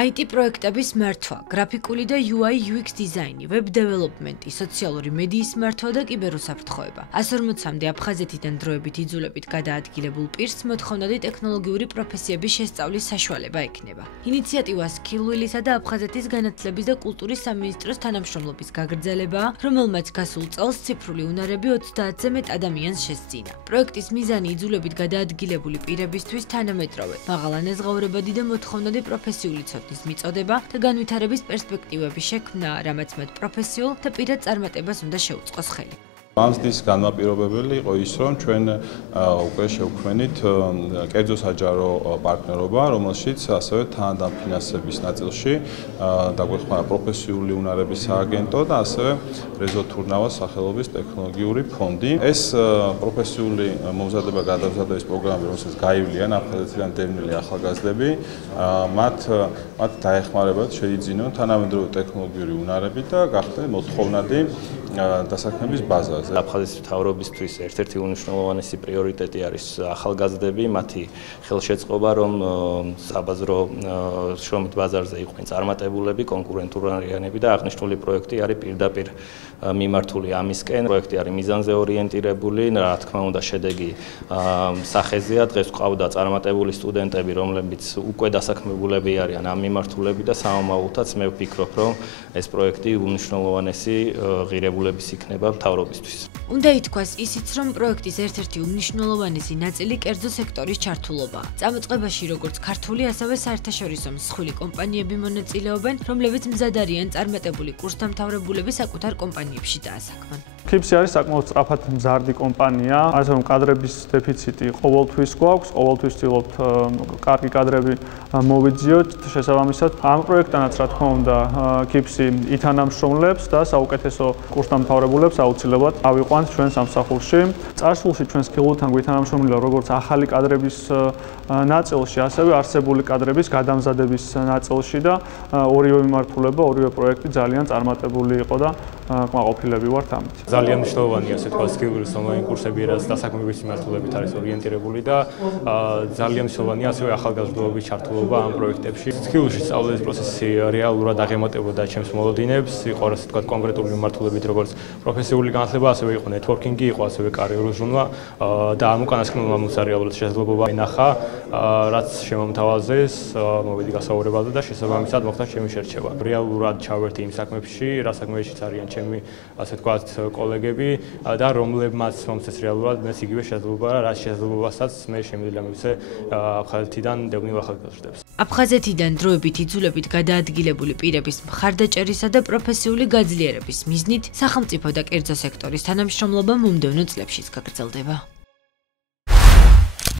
IT პროექტების მართვა, გრაფიკული და UI UX დიზაინი, web development-ი, სოციალური მედიის მართვა და კიბერუსაფრთხოება. 140-მდე აფხაზეთიდან დროებით იძულებით გადაადგილებულ პირს მოთხოვნადი ტექნოლოგიური პროფესიების შესწავლის საშუალება ექნება. ინიციატივას ქილვილისა და აფხაზეთის განათლების და კულტურის სამინისტროს თანამშრომლობის გაგრძელებაა, რომელმაც გასულ წელს ციფრული უნარები 30-ზე მეტ ადამიანს შესძინა. პროექტის მიზანი იძულებით გადაადგილებული პირებისთვის თანამედროვე, მაღალანაზღაურებადი და მოთხოვნადი პროფესიული ცოდნის მიწოდება და განვითარების პერსპექტივების შექმნაა, რამაც მათ პროფესიულ და პირად წარმატებას უნდა შეუწყოს ხელი. Ამის განმაპირობებელი იყო ის, რომ ჩვენ უკვე შევქმნით კერძო საჯარო პარტნიორობა, რომელშიც ასევე თანადამფინანსების ნაწილში დაგვეხმარა პროფესიული უნარების სააგენტო და ასევე რეზო თურნავას სახელობის ტექნოლოგიური ფონდი. ეს პროფესიული მომზადება გადამზადების პროგრამები, რომელსაც გაივლიან აფხაზეთიდან დევნილი ახალგაზრდები, მათ დაეხმარებათ შეიძინონ თანამედროვე ტექნოლოგიური უნარები და გახდნენ მოთხოვნადი დასაქმების ბაზა. აფხაზეთის მთავრობისთვის ერთ-ერთი უმნიშვნელოვანესი პრიორიტეტი არის ახალგაზრდები, მათი ხელშეწყობა, რომ საბაზრო შრომით ბაზარზე იყვნენ წარმატებულები, კონკურენტულიანები და აღნიშნული პროექტი არის პირდაპირ მიმართული ამისკენ. პროექტი არის მიზანზე ორიენტირებული, რა თქმა უნდა, შედეგი სახეზეა. დღეს ყავდა წარმატებული სტუდენტები, რომლებიც უკვე დასაქმებულები არიან ამ მიმართულებით და სამომავლოდაც მე ვფიქრობ, რომ ეს პროექტი უმნიშვნელოვანესი ღირებულების იქნება მთავრობისთვის. უნდა ითქვას ისიც, რომ პროექტის ერთ-ერთი უმნიშვნელოვანესი ნაწილი კერძო სექტორის ჩართულობაა. წამოწყებაში როგორც ქართული, ასევე საერთაშორისო მსხვილი კომპანიები მონაწილეობენ, რომლებიც მზად არიან წარმატებული კურსდამთავრებულები საკუთარ კომპანიებში დაასაქმონ. KIPS არის საკმაოდ სწრაფად მზარდი კომპანია, ასე რომ კადრების დეფიციტი ყოველთვის გვაქვს, ყოველთვის ვცდილობთ კარგი კადრები მოვიძიოთ. შესაბამისად, ამ პროექტანაც რა თქმა უნდა KIPS-ი ითანამშრომლებს და საუკეთესო კურსდამთავრებულებს აუცილებლად ავიყვანთ ჩვენ სამსახურში. წარსულში ჩვენს KIPS-თან გვითანამშრომლია როგორც ახალი კადრების ნაწილში, ასევე არსებული კადრების გადამზადების ნაწილში და ორივე მიმართულება, ორივე პროექტი ძალიან წარმატებული იყო და კმაყოფილები ვართ ამით. ძალიან მნიშვნელოვანია ასე თქვა skills online კურსები, რაც დასაქმების მიმართულებით არის ორიენტირებული და ძალიან მნიშვნელოვანია ასევე ახალგაზრდობის ჩართულობა ამ პროექტებში. Skills-ში სწავლის პროცესი რეალურად აღემატებოდა ჩემს მოლოდინებს, იყო ასე თქვა კონკრეტული მიმართულებით, როგორც პროფესიული განათლება, ასევე იყო networking-ი, იყო ასევე კარიერული ზრუნვა და ამ უკანასკნელმა მომცა რეალურად შესაძლებლობა ენახა, რაც შემომთავაზეს, მოვედი გასაუბრებაზე და შესაბამისად მოხდა ჩემი შერჩევა. რეალურად ჩავერთი იმ საქმეებში, რა საქმეებშიც არიან ჩემი ასე თქვათ კოლეგები და რომლებმაც მომცეს რეალურად მე იგივე შესაძლებლობა რა რაც შესაძლებლობასაც მე შემიძლია მივცე აფხაზეთიდან დევნილ ახალგაზრდებს. აფხაზეთიდან დროებით იძულებით გადაადგილებული პირების მხარდაჭერისა და პროფესიული გაძლიერების მიზნით სახელმწიფო და კერძო სექტორის თანამშრომლობა მომდევნო წლებშიც გაგრძელდება.